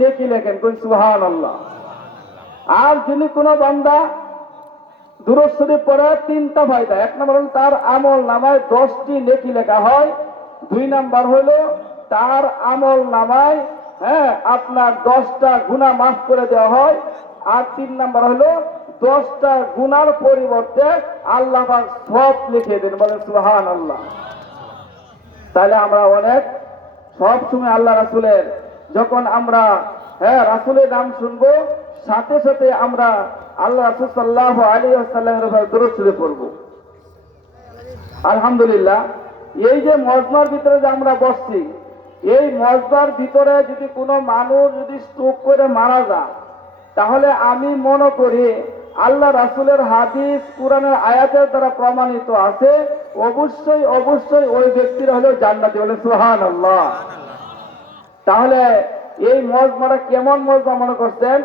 নেকি লেখেন, কোন সুবহানাল্লাহ। আর যিনি কোনো বান্দা দুরূদ শরীফ পড়ে 3টা ফায়দা। 1 নম্বর হলো তার আমল নামায় 10টি নেকি লেখা হয়। 2 নম্বর হলো তার আমল নামায় আপনার 10টা গুনাহ মাফ করে দেওয়া হয়। আর 3 নম্বর হলো 10টা গুনার পরিবর্তে আল্লাহ পাক সওয়াব লিখে দেন, বলেন সুবহানাল্লাহ। তাহলে আমরা অনেক সব সময় আল্লাহ রাসূলের, যখন আমরা রাসূলের নাম শুনবো, সাথে সাথে আমরা আল্লাহ রাসূল সাল্লাল্লাহু আলাইহি ওয়াসাল্লামের উপর দরুদ শরীফ পড়ব। আলহামদুলিল্লাহ, এই যে মজমার ভিতরে যে আমরা বসছি, এই মজমার ভিতরে যদি কোনো মানুষ যদি স্ট্রোক করে মারা যায়, তাহলে আমি মনে করি আল্লাহ রাসূলের হাদিস কোরআনের আয়াতের দ্বারা প্রমাণিত আছে, অবশ্যই অবশ্যই ওই ব্যক্তির হলো জান্নাতি, বলে সুবহানাল্লাহ। তাহলে এই মজমাটা কেমন মজমা মনে করছেন?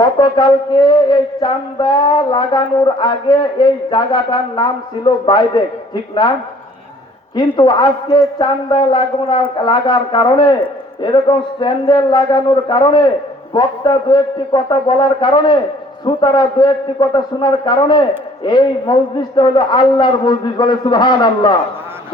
গতকালকে এই চান্দা লাগানোর আগে এই জায়গাটার নাম ছিল বাইদেক, ঠিক না? কিন্তু আজকে চান্দা লাগার কারণে, এরকম স্ট্যান্ডেল লাগানোর কারণে, বক্তা দু একটি কথা বলার কারণে, শ্রোতারা দু একটি কথা শোনার কারণে এই মসজিদটা হলো আল্লাহর মসজিদ, বলে সুবহানাল্লাহ।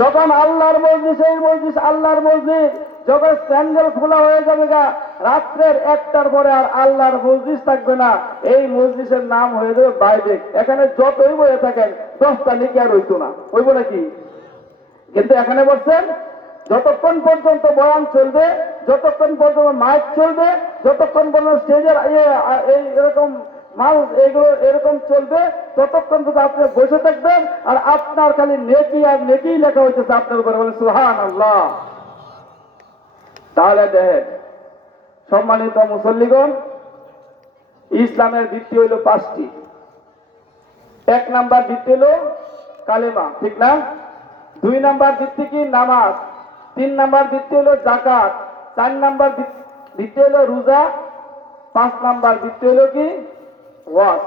যখন আল্লাহর মসজিদ, এই মসজিদ আল্লাহর মসজিদ, যখন স্ট্যান্ডেল খোলা হয়ে যাবে গা রাত্রের 1টার পরে আর আল্লাহর মসজিদ থাকবে না, এই মসজিদের নাম হয়ে যাবে বাইদেক। এখানে যতই বয়ে থাকেন 10টা লিখে আর হইতো না, হইব নাকি? কিন্তু এখানে বলছেন যতক্ষণ পর্যন্ত বয়ান চলবে, যতক্ষণ পর্যন্ত মাইক চলবে, যতক্ষণ পর্যন্ত স্টেজের এরকম মাল এগুলো এরকম চলবে, ততক্ষণ পর্যন্ত আপনি বসে থাকবেন আর আপনার খালি নেকি আর নেকি লেখা হয়েছে আপনার উপরে, বলে সুবহানাল্লাহ। তাহলে দেখেন সম্মানিত মুসল্লিগণ, ইসলামের ভিত্তি হইল 5টি। 1 নাম্বার ভিত্তি হলো কালেমা, ঠিক না? 2 নাম্বার ভিত্তি কি? নামাজ। 3 নাম্বার ভিত্তি হলো যাকাত। 4 নাম্বার ভিত্তি হলো রোজা। 5 নাম্বার ভিত্তি হলো কি? ওয়াজ।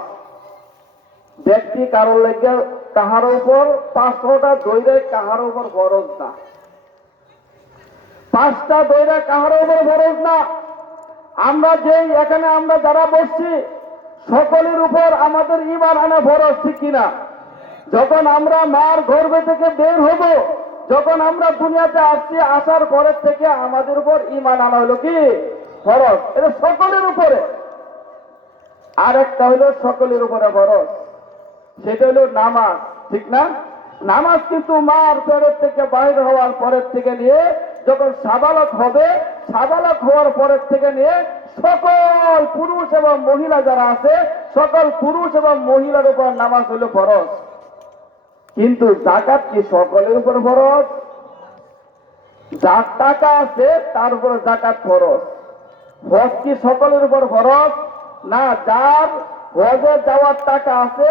ব্যক্তি কারোর লেগে কাহার উপর 500টা দইরে কাহার উপর ফরজ না, 5টা দইরে কাহার উপর ফরজ না। আমরা এখানে আমরা যারা বসছি সকলের উপর আমাদের ঈমান আনা ফরজ, ঠিক কিনা? যখন আমরা মার গর্ভে থেকে বের হব, যখন আমরা দুনিয়াতে আসছি, আসার পরের থেকে আমাদের উপর ঈমান আনা হলো কি? ফরজ। এটা সকলের উপরে। আর একটা হলো সকলের উপরে ফরজ, সেটা হলো নামাজ, ঠিক না? নামাজ কিন্তু মার পেটের থেকে বাইরে হওয়ার পরের থেকে নিয়ে যখন সাবালক হবে, সাবালক হওয়ার পরের থেকে নিয়ে সকল পুরুষ এবং মহিলা যারা আছে, সকল পুরুষ এবং মহিলার উপর নামাজ হলো ফরজ। কিন্তু যাকাত কি সকলের উপর ফরজ? যার টাকা আছে তার উপর যাকাত ফরজ। হজ কি সকলের উপর ফরজ? না, যার হজে যাওয়ার টাকা আছে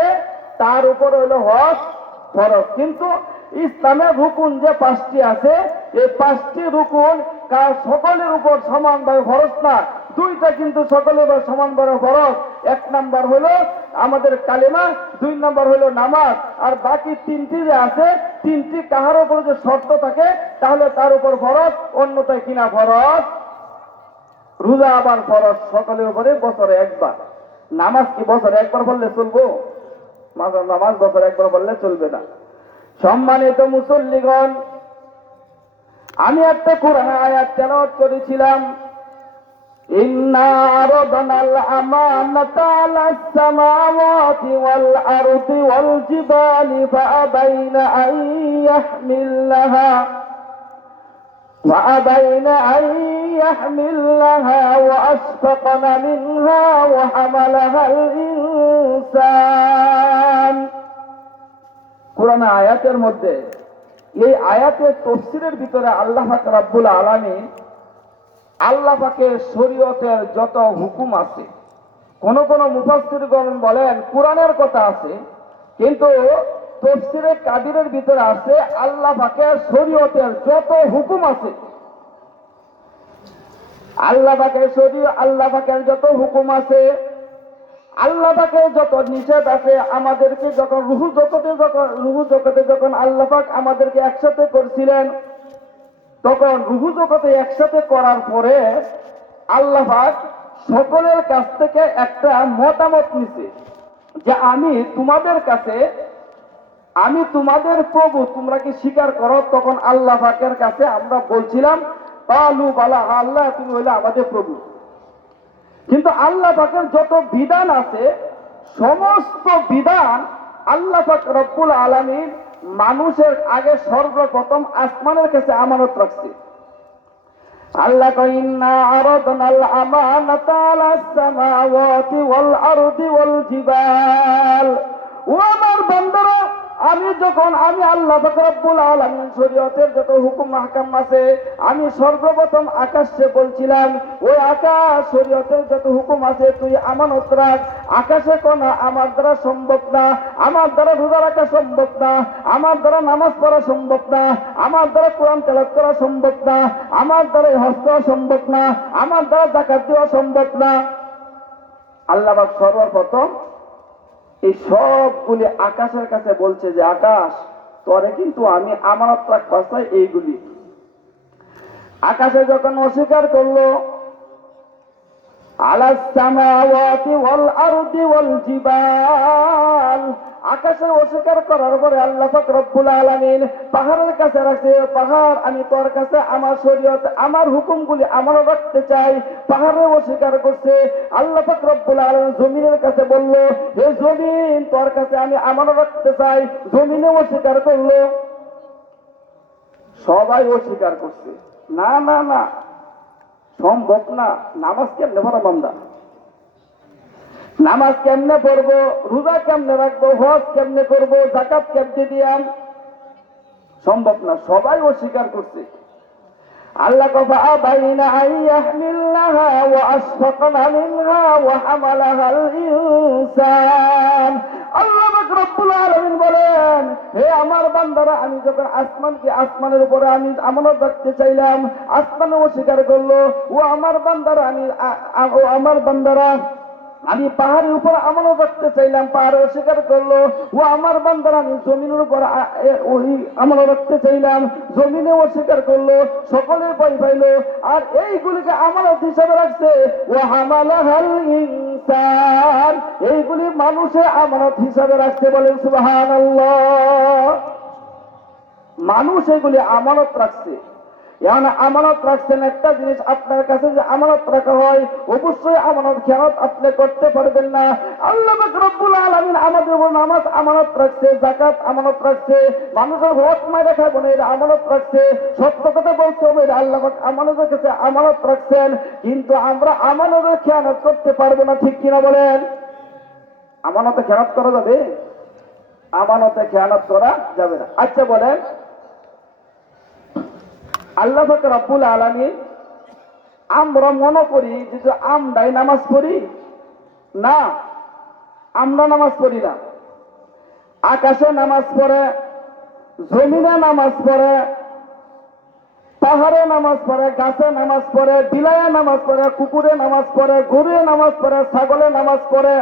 তার উপর হইলো হজ ফরজ। কিন্তু ইসলামের রুকুন যে 5টি আছে, এই 5টি রুকুন সকলের উপর সমানভাবে ফরজ না, 2টা কিন্তু সকলের উপর সমানভাবে ফরজ। 1 নাম্বার হলো আমাদের কালেমা, 2 নাম্বার হলো নামাজ। আর বাকি 3টি যে আছে, 3টি কাহার উপর যে শর্ত থাকে তাহলে তার উপর ফরজ, অন্যটায় কিনা ফরজ। রোজা আবার ফরজ সকলের উপরে বছরে 1বার। নামাজ কি বছরে 1বার বললে চলবো? নামাজ বছরে 1বার বললে চলবে না। সম্মানিত মুসল্লিগণ, আমি একটা কোরআন আয়াত তেলাওয়াত করেছিলাম, ইন্না আরাদনাল আমানাতা আলাস সামাওয়াতি ওয়াল আরদি ওয়াল জিবালি ফাআবাইনা আন ইয়াহমিলনাহা وأشفقن منها وحملها الإنسان। কোরআন আয়াতের মধ্যে, এই আয়াতের তাফসীরের ভিতরে আল্লাহ পাক রব্বুল আলামিন, আল্লাহ পাকের শরীয়তের যত হুকুম আছে, কোন কোন মুফাসসিরগণ বলেন কোরআনের কথা আছে, কিন্তু তাফসীরে কাদিরের ভিতরে আছে আল্লাহ পাকের শরীয়তের যত হুকুম আছে, আল্লাহ পাকের শরীয়ত, আল্লাহ পাকের যত হুকুম আছে, আল্লাহ পাকের যত নিষেধ আছে, আমাদেরকে যখন রুহু জগতে যখন আল্লাহ পাক আমাদেরকে একসাথে করছিলেন, তখন রুহু জগতে একসাথে করার পরে আল্লাহ পাক সকলের কাছ থেকে একটা মতামত নিছে যে আমি তোমাদের প্রভু, তোমরা কি স্বীকার করো? তখন আল্লাহ পাকের কাছে আমরা বলছিলাম কালু বালা, আল্লাহ তুমি হইলে আমাদের প্রভু। কিন্তু আল্লাহ পাকের যত বিধান আছে সমস্ত বিধান আল্লাহ পাক রব্বুল আলামিন মানুষের আগে সর্বপ্রথম আসমানের কাছে আমানত রাখছে। আল্লাহ কয় ইন্না আরাদনাল আমানাতা আলাস সামাওয়াতি ওয়াল আরদি ওয়াল জিবাল। ও আমার বান্দারা, আমি আল্লাহ পাক রব্বুল আলামিন শরীয়তের যত হুকুম আহকাম আছে আমি সর্বপ্রথম আকাশে বলছিলাম, ওই আকাশ শরীয়তের যত হুকুম আছে তুই আমানত রাখ। আকাশে কোনা আমার দ্বারা সম্ভব না, আমার দ্বারা রোজা রাখা সম্ভব না, আমার দ্বারা নামাজ পড়া সম্ভব না, আমার দ্বারা কোরআন তেলাওয়াত করা সম্ভব না, আমার দ্বারা হজ করা সম্ভব না, আমার দ্বারা যাকাত দেওয়া সম্ভব না। আল্লাহ পাক সর্বপ্রথম এই সবগুলি আকাশের কাছে বলছে যে আকাশ তোরে কিন্তু আমি আমানত রাখবার চাই এইগুলি। আকাশে যখন অস্বীকার করলো, আলাস সামাওয়াতি ওয়াল আরদি ওয়াল জিবাল, আকাশের অস্বীকার করার পরে আল্লাহ পাক রব্বুল আলামিন পাহাড়ের কাছে রাখছে, পাহাড় আমি তোর কাছে আমার শরীয়ত আমার হুকুমগুলি আমানত রাখতে চাই। পাহাড়ে অস্বীকার করছে। আল্লাহ পাক রব্বুল আলামিন জমিনের কাছে বলল, হে জমিন তোর কাছে আমি আমানত রাখতে চাই। জমিনে অস্বীকার করলো। সবাই অস্বীকার করছে, না না না সম্ভব না। নামাজ কেমনে পড়া বান্দা, নামাজ কেমনে পড়বো, রোজা কেমনে রাখবো, হজ কেমনে করবো, যাকাত কেমনে দিয়াম, সম্ভব না। সবাই অস্বীকার করছে। আল্লাহ কফা আবাইনা আইয়াহমিলনাহা ওয়া আশফাকনা মিনহা ওয়া হামালাহাল ইনসান। আল্লাহ পাক রব্বুল আলামিন বলেন, হে আমার বান্দারা, আমি যখন আসমানের উপরে আমি আমানত রাখতে চাইলাম, আসমানে অস্বীকার করলো। ও আমার বান্দারা আমি পাহাড়ের উপর আমানত রাখতে চাইলাম, পাহাড়ে অস্বীকার করলো। ও আমার বান্দারা আমি জমিনের উপর আমানত রাখতে চাইলাম, জমিনে অস্বীকার করলো। সকলের ভয় পাইলো। আর এইগুলিকে আমানত হিসাবে রাখছে ও হামালাহাল ইনসান, এইগুলি মানুষে আমানত হিসাবে রাখছে। বলেন সুবহানাল্লাহ। মানুষ এগুলি আমানত রাখছে। এখন আমানত রাখছেন, একটা জিনিস আপনার কাছে যে আমানত রাখা হয়, অবশ্যই আমানত খেয়ানত আপনি করতে পারবেন না। আল্লাহ পাক রব্বুল আলামিন আমাদের উপর নামাজ আমানত রাখছে, যাকাত আমানত রাখছে, মানুষের হক মাইরা খাবো না এটা আমানত রাখছে, সত্য কথা বলতে হবে এটা আল্লাহ পাক আমানতের কাছে আমানত রাখছেন। কিন্তু আমরা আমানতের খেয়ানত করতে পারবো না, ঠিক কিনা বলেন? আমানতে খেয়ানত করা যাবে? আমানতে খেয়ানত করা যাবে না। আচ্ছা বলেন, আল্লাহ পাক রব্বুল আলামিন আমরা মনে করি যে আমরাই নামাজ পড়ি না, আমরা নামাজ পড়ি না। আকাশে নামাজ পড়ে, জমিনে নামাজ পড়ে, পাহাড়ে নামাজ পড়ে, গাছে নামাজ পড়ে, বিলায়ে নামাজ পড়ে, কুকুরে নামাজ পড়ে, গরুয়ে নামাজ পড়ে, ছাগলে নামাজ পড়ে।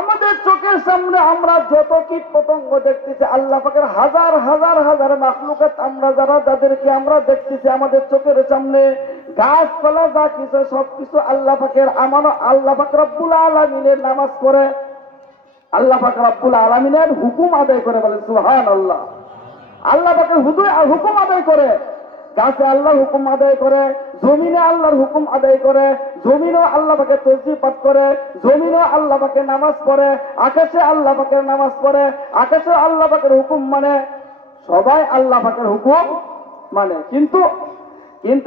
আমাদের চোখের সামনে আমরা যত কীট পতঙ্গ দেখতেছি, আল্লাহ পাকের হাজার হাজার হাজার মাখলুকাত আমরা যাদেরকে আমরা দেখতেছি আমাদের চোখের সামনে, গাছপালা যা কিছু সবকিছু আল্লাহ পাকের আল্লাহ পাক রব্বুল আলামিনের নামাজ পড়ে, আল্লাহ পাক রব্বুল আলামিনের হুকুম আদায় করে। বলেন সুবহানাল্লাহ। আল্লাহ পাকের হুকুম আদায় করে। গাছে আল্লাহর হুকুম আদায় করে, জমিনে আল্লাহর হুকুম আদায় করে, জমিনেও আল্লাহ পাকে তসবিহ পাঠ করে, জমিনেও আল্লাহ পাকে নামাজ পড়ে, আকাশে আল্লাহ পাকের নামাজ পড়ে, আকাশে আল্লাহ পাকের হুকুম মানে, সবাই আল্লাহ পাকের হুকুম মানে। কিন্তু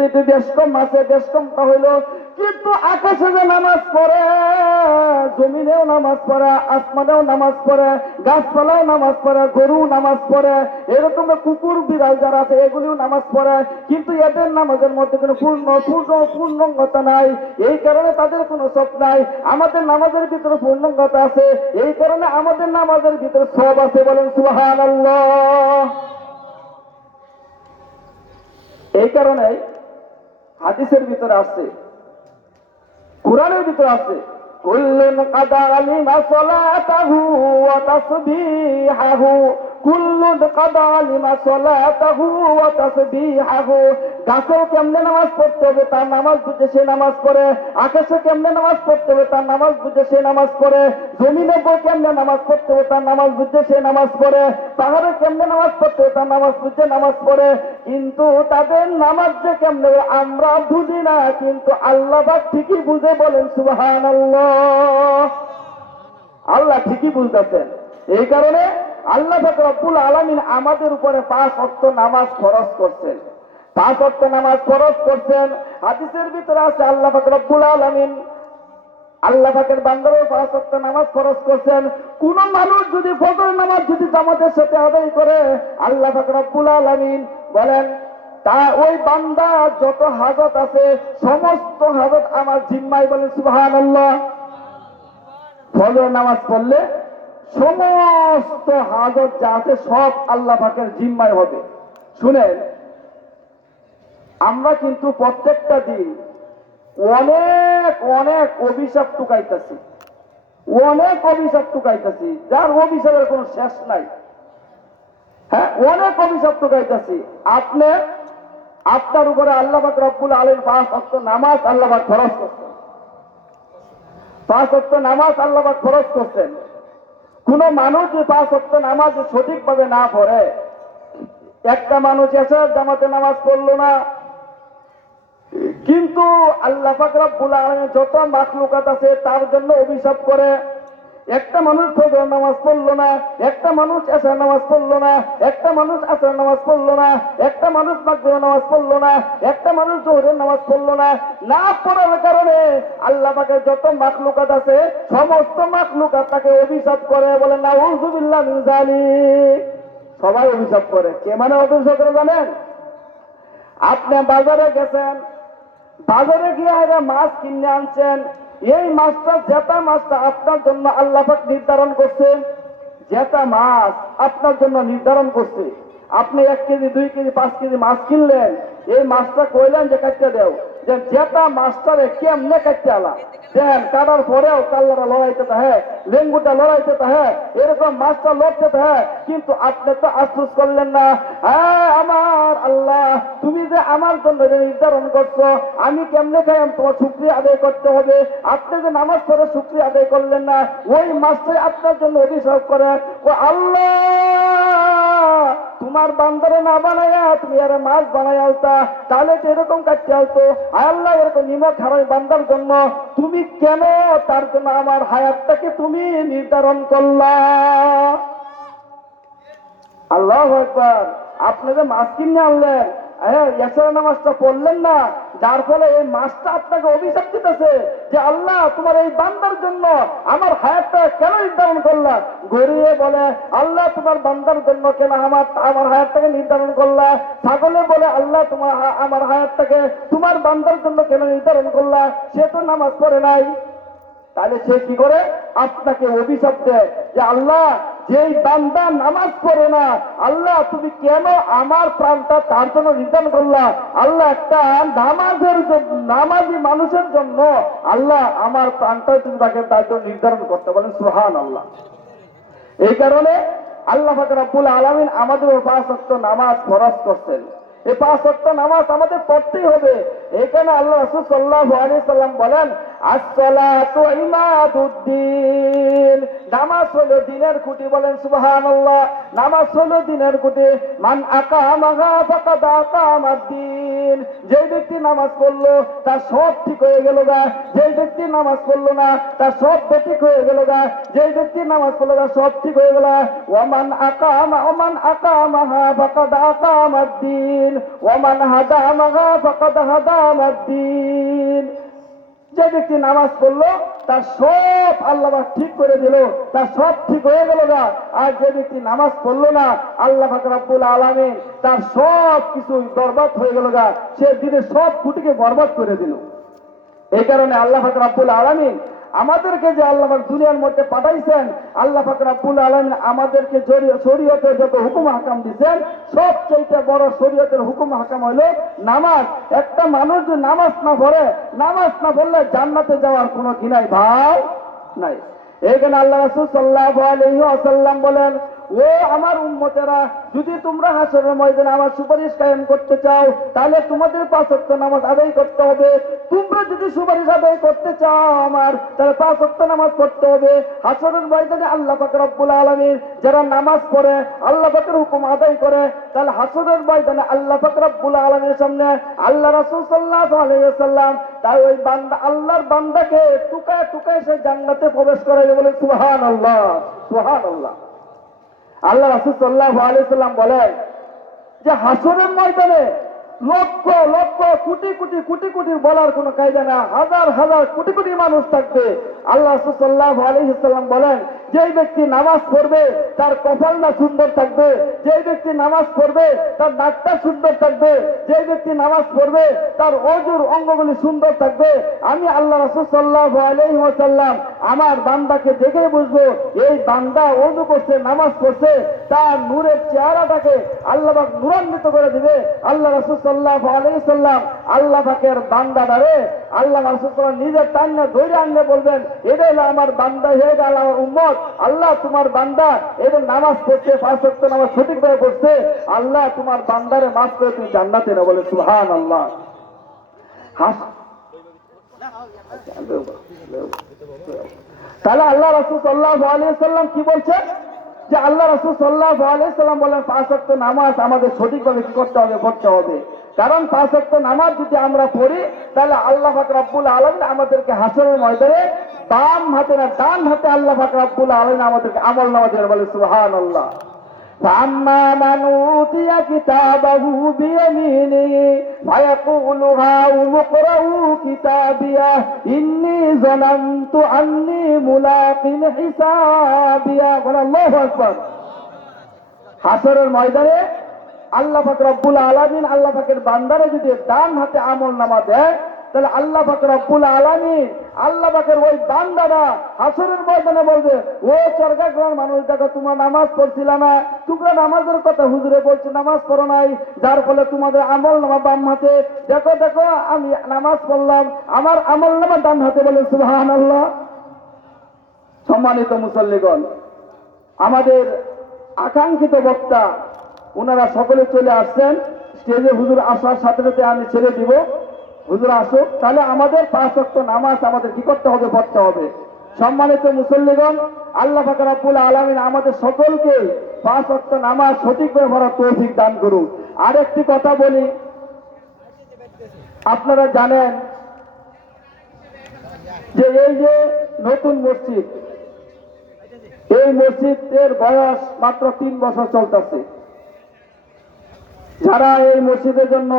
একটু বেশ কম আছে। বেশ কমটা হইল, কিন্তু আকাশে যে নামাজ পড়ে, জমিনেও নামাজ পড়ে, আসমানেও নামাজ পড়ে, গাছপালাও নামাজ পড়ে, গরু নামাজ পড়ে, এরকম কুকুর বিড়াল যারা আছে এগুলিও নামাজ পড়ে, কিন্তু এদের নামাজের মধ্যে কোনো পূর্ণাঙ্গতা নাই। এই কারণে তাদের কোনো সব নাই। আমাদের নামাজের ভিতরে পূর্ণাঙ্গতা আছে, এই কারণে আমাদের নামাজের ভিতরে সব আছে। বলেন সুবহানাল্লাহ। এই কারণে হাদিসের ভিতরে আছে, কুরআনের ভিতরে আছে, কুল্লুন কাদ আলিমা সালাতাহু ওয়া তাসবিহাহু কুল্লুন কাদ আলিমা সালাতাহু ওয়া তাসবিহাহু। গাছেও কেমনে নামাজ পড়তে হবে তার নামাজ বুঝে সে নামাজ পড়ে, আকাশে কেমনে নামাজ পড়তে হবে তার নামাজ বুঝে সে নামাজ পড়ে, জমিনে কেমনে নামাজ পড়তে হবে তার নামাজ বুঝে সে নামাজ পড়ে, পাহাড়ে কেমনে নামাজ পড়তে হবে তার নামাজ বুঝে নামাজ পড়ে। কিন্তু তাদের নামাজ যে কেমনে আমরা বুঝি না, কিন্তু আল্লাহ পাক ঠিকই বুঝে, বলেন সুবহানাল্লাহ। আল্লাহ ঠিকই বুঝতেছেন। এই কারণে আল্লাহ পাক রব্বুল আলামিন আমাদের উপরে 5 ওয়াক্ত নামাজ ফরজ করছেন। 5 ওয়াক্ত নামাজ ফরজ করছেন। হাদিসের ভিতরে আছে আল্লাহ পাক রব্বুল আলামিন আল্লাহ পাকের বান্দারও 5 ওয়াক্ত নামাজ ফরজ করছেন। কোন মানুষ যদি ফজর নামাজ যদি জামাতের সাথে আদায় করে, আল্লাহ পাক রব্বুল আলামিন বলেন তা ওই বান্দা যত হাজত আছে সমস্ত হাজত আমার জিম্মায়, বলেন সুবহানাল্লাহ। ফজর নামাজ পড়লে সমস্ত হাজত যা আছে সব আল্লাহ পাকের জিম্মায় হবে। শুনেন, আমরা কিন্তু প্রত্যেকটা দিন অনেক অনেক অভিশাপ টুকাইতেছি, অনেক অভিশাপ টুকাইতেছি, যার অভিশাপের কোনো শেষ নাই। হ্যাঁ, অনেক অভিশাপ টুকাইতেছি। আপনার উপরে আল্লাহ পাক রব্বুল আলামিন 5 ওয়াক্ত নামাজ আল্লাহ পাক ফরজ করছেন। 5 ওয়াক্ত নামাজ আল্লাহ পাক ফরজ করছেন। কোন মানুষ যে 5 ওয়াক্ত নামাজ সঠিকভাবে না পড়ে, একটা মানুষ এসার জামাতে নামাজ পড়লো না, কিন্তু আল্লাহ পাক রব্বুল আলামিন যত মাখলুকাত আছে তার জন্য অভিশাপ করে। একটা মানুষ ফজর নামাজ পড়লো না, একটা মানুষ এশার নামাজ পড়লো না, একটা মানুষ আসর নামাজ পড়লো না, একটা মানুষ মাগরিবের নামাজ পড়লো না, একটা মানুষ জোহরের নামাজ পড়লো না, না পড়ার কারণে আল্লাহ পাকের যত মাখলুকাত আছে সমস্ত মাখলুকাত তাকে অভিশাপ করে, বলে নাউযু বিল্লাহি মিন যালিক। সবাই অভিশাপ করে। কে মানে অভিশাপ করে জানেন? আপনি বাজারে গেছেন, বাজারে গিয়ে একটা মাছ কিনে আনছেন, এই মাছটা জেতা মাছটা আপনার জন্য আল্লাহ পাক নির্ধারণ করছে, জেতা মাছ আপনার জন্য নির্ধারণ করছে। আপনি 1 কেজি 2 কেজি 5 কেজি মাছ কিনলেন, এই মাছটা কইলেন যে কাটতে দেও, যে জেতা মাছটারে কেমনে কাটতে আলা দেন, কাটার পরেও কাল্লারা লড়াইতে থাকে, লেঙ্গুটা লড়াইতে থাকে, এরকম মাছটা লড়তে থাকে, কিন্তু আপনি তো আফসোস করলেন না। হ্যাঁ আমার আল্লাহ, তুমি যে আমার জন্য নির্ধারণ করছো, আমি কেমনে খাই তোমার শুকরিয়া আদায় করতে হবে। আপনি যে নামাজ পড়ে শুকরিয়া আদায় করলেন না, ওই মাছটাই আপনার জন্য অভিশাপ করে। ও আল্লাহ, তোমার বান্দারে না বানায়া তুমি আর মাছ বানায় আলতা, তাহলে তো এরকম কাটতে আলতো। আল্লাহ, এরকম নিমক হারাই বান্দার জন্য তুমি কেন তার জন্য আমার হায়াতটাকে তুমি নির্ধারণ করলা। আল্লাহু আকবার। আপনি যে মাছ কিনে আনলেন, এশার নামাজটা পড়লেন না, যার ফলে এই মাছটা আপনাকে অভিশাপ দিতেছে যে আল্লাহ, তোমার এই বান্দার জন্য আমার হায়াতটা কেন নির্ধারণ করলা। গরিয়ে বলে আল্লাহ, তোমার বান্দার জন্য কেন আমার হায়াতটাকে নির্ধারণ করলা। ছাগলে বলে আল্লাহ, আমার হায়াতটাকে তোমার বান্দার জন্য কেন নির্ধারণ করলা, সে তো নামাজ পড়ে নাই। তাহলে সে কি করে? আপনাকে অভিশাপ দেয় যে আল্লাহ, যেই বান্দা নামাজ পড়ে না, আল্লাহ তুমি কেন আমার প্রাণটা তার জন্য নির্ধারণ করলা। আল্লাহ, একটা নামাজি মানুষের জন্য আল্লাহ আমার প্রাণটা তুমি তাকে তার জন্য নির্ধারণ করতে, বলেন সুবহানাল্লাহ। এই কারণে আল্লাহ পাক রব্বুল আলামিন আমাদের 5 ওয়াক্ত নামাজ ফরজ করছেন। এই 5 ওয়াক্ত নামাজ আমাদের পড়তেই হবে। এখানে আল্লাহ রাসূল সাল্লাল্লাহু আলাইহি সাল্লাম বলেন, আস-সালাতু ইমাদুদ্দিন, নামাজ হলো দ্বীনের খুঁটি, বলেন সুবহানাল্লাহ। নামাজ হলো দ্বীনের খুঁটি। মান আকামাহা ফাকাদ আকামাদ-দ্বীন, যে ব্যক্তি নামাজ পড়লো তার সব ঠিক হয়ে গেল গা, যে ব্যক্তি নামাজ পড়লো না তার সব বেঠিক হয়ে গেল গা, যে ব্যক্তি নামাজ পড়লো তার সব ঠিক হয়ে গেল। ওয়ামান আকামাহা ফাকাদ আকামাদ-দ্বীন ওয়ামান হাদামাহা ফাকাদ হাদামাদ-দ্বীন, যে ব্যক্তি নামাজ পড়লো তার সব আল্লাহ ঠিক করে দিল, তার সব ঠিক হয়ে গেল গা। আর যে ব্যক্তি নামাজ পড়লো না, আল্লাহ পাক রব্বুল আলামিন তার সব কিছু বরবাদ হয়ে গেল গা, সে দিনের সব খুঁটিকে বরবাদ করে দিল। এই কারণে আল্লাহ পাক রব্বুল আলামিন আমাদেরকে যে আল্লাহ পাক দুনিয়ার মধ্যে পাঠাইছেন, আল্লাহ পাক রব্বুল আলামিন আমাদেরকে শরীয়তের যত হুকুম হাকাম দিয়েছেন, সবচেয়ে বড় শরীয়তের হুকুম হাকাম হলো নামাজ। একটা মানুষ যদি নামাজ না পড়লে জান্নাতে যাওয়ার কোনো ঘৃণাই ভাব নাই। এখানে আল্লাহ রাসূল সাল্লাল্লাহু আলাইহি ওয়াসাল্লাম বলেন, ও আমার উম্মতেরা, যদি তোমরা হাসরের ময়দানে আমার সুপারিশ কায়েম করতে চাও তাহলে তোমাদের 5 ওয়াক্ত নামাজ আদায় করতে হবে। তোমরা যদি সুপারিশ আদায় করতে চাও আমার, তাহলে 5 ওয়াক্ত নামাজ পড়তে হবে। হাসরের ময়দানে আল্লাহ পাক রব্বুল আলামিন যারা নামাজ পড়ে, আল্লাহ পাকের হুকুম আদায় করে, তাহলে হাসরের ময়দানে আল্লাহ পাক রব্বুল আলামিনের সামনে আল্লাহ রাসূল সাল্লাল্লাহু আলাইহি ওয়াসাল্লাম তাই ওই বান্দা, আল্লাহর বান্দাকে টুকায় টুকায় সে জান্নাতে প্রবেশ করাবে। বলে সুবহানাল্লাহ, সুবহানাল্লাহ। আল্লাহ রাসূল সাল্লাল্লাহু আলাইহি ওয়াসাল্লাম বলেন যে হাসরের ময়দানে লক্ষ লক্ষ কোটি কোটি কোটি কোটি বলার কোনো কায়দা না, হাজার হাজার কোটি কোটি মানুষ থাকবে। আল্লাহ রাসূল সাল্লাল্লাহু আলাইহি ওয়াসাল্লাম বলেন, যেই ব্যক্তি নামাজ পড়বে তার কপালটা সুন্দর থাকবে, যেই ব্যক্তি নামাজ পড়বে তার নাকটা সুন্দর থাকবে, যেই ব্যক্তি নামাজ পড়বে তার ওযুর অঙ্গগুলি সুন্দর থাকবে। আমি আল্লাহ রাসূল সাল্লাল্লাহু আলাইহি ওয়াসাল্লাম আমার বান্দাকে দেখে বুঝবো এই বান্দা ওযু করছে, নামাজ পড়ছে, তার নূরের চেহারাটাকে আল্লাহ পাক নূরান্বিত করে দিবে। আল্লাহ রাসূল সাল্লাল্লাহু আলাইহি ওয়াসাল্লাম আল্লাহ পাকের বান্দাটারে আল্লাহ রাসূল সাল্লাল্লাহু নিজের টান্না ধরে আনলে বলবেন, এটা হলো আমার বান্দা, হে গেল আমার উম্মত। আল্লাহ তোমার বান্দা এদের নামাজ পড়ছে, 5 ওয়াক্ত নামাজ সঠিকভাবে পড়ছে, আল্লাহ তোমার বান্দারে মাফ করে তুমি জান্নাতে না। বলে সুবহানাল্লাহ। তাহলে আল্লাহ রাসূল সাল্লাল্লাহু আলাইহি ওয়াসাল্লাম কি বলছেন, যে আল্লাহ রাসূল সাল্লাল্লাহু আলাইহি ওয়াসাল্লাম বলেন 5 ওয়াক্ত নামাজ আমাদের সঠিকভাবে কি করতে হবে, পড়তে হবে। কারণ 5 ওয়াক্ত নামাজ যদি আমরা পড়ি তাহলে আল্লাহ পাক রব্বুল আলামিন আমাদেরকে হাসরের ময়দানে বাম হাতে না ডান হাতে আল্লাহ পাক রব্বুল আলামিন আমাদেরকে আমলনামা দেবেন। বলে সুবহানাল্লাহ। فأما من أوتي كتابه بيمينه فيقول هاؤم اقرءوا كتابيه إني ظننت أني ملاق حسابيه। আল্লাহু আকবার। হাসরের ময়দানে আল্লাহ পাক রব্বুল আলামিন আল্লাহ পাকের বান্দারে যদি ডান হাতে আমলনামা দেয়, তাহলে আল্লাহ পাক রব্বুল আলামিন আল্লাহ পাকের ওই বান্দারা হাসরের ময়দানে বলবে, ও চরকাগ্রামের মানুষ, দেখো তোমরা নামাজ পড়ছিলা না, তোমরা নামাজের কথা হুজুরে বলছে নামাজ পড়ো নাই, যার ফলে তোমাদের আমলনামা বাম হাতে, দেখো দেখো আমি নামাজ পড়লাম, আমার আমলনামা ডান হাতে। বলে সুবহানাল্লাহ। সম্মানিত মুসল্লিগণ, আমাদের আকাঙ্ক্ষিত বক্তা ওনারা সকলে চলে আসছেন স্টেজে। হুজুর আসার সাথে সাথে আমি ছেড়ে দিব, হুজুর আসুক। তাহলে আমাদের 5 ওয়াক্ত নামাজ আমাদের কি করতে হবে, পড়তে হবে। সম্মানিত মুসল্লিগণ, আল্লাহ পাক রব্বুল আলামিন আমাদের সকলকে 5 ওয়াক্ত নামাজ সঠিকভাবে পড়ার তৌফিক দান করুন। আরেকটি কথা বলি, আপনারা জানেন যে এই যে নতুন মসজিদ, এই মসজিদের বয়স মাত্র 3 বছর চলতেছে। যারা এই মসজিদের জন্য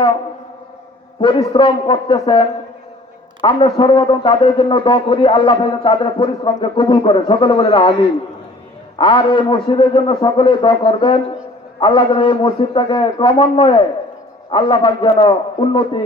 পরিশ্রম করতেছেন, আমরা সর্বপ্রথম তাদের জন্য দোয়া করি, আল্লাহ তাদের পরিশ্রমকে কবুল করে। সকলে বলে আমিন। আর এই মসজিদের জন্য সকলে দোয়া করবেন, আল্লাহ যেন এই মসজিদটাকে ক্রমান্বয়ে আল্লাহ পাক যেন উন্নতি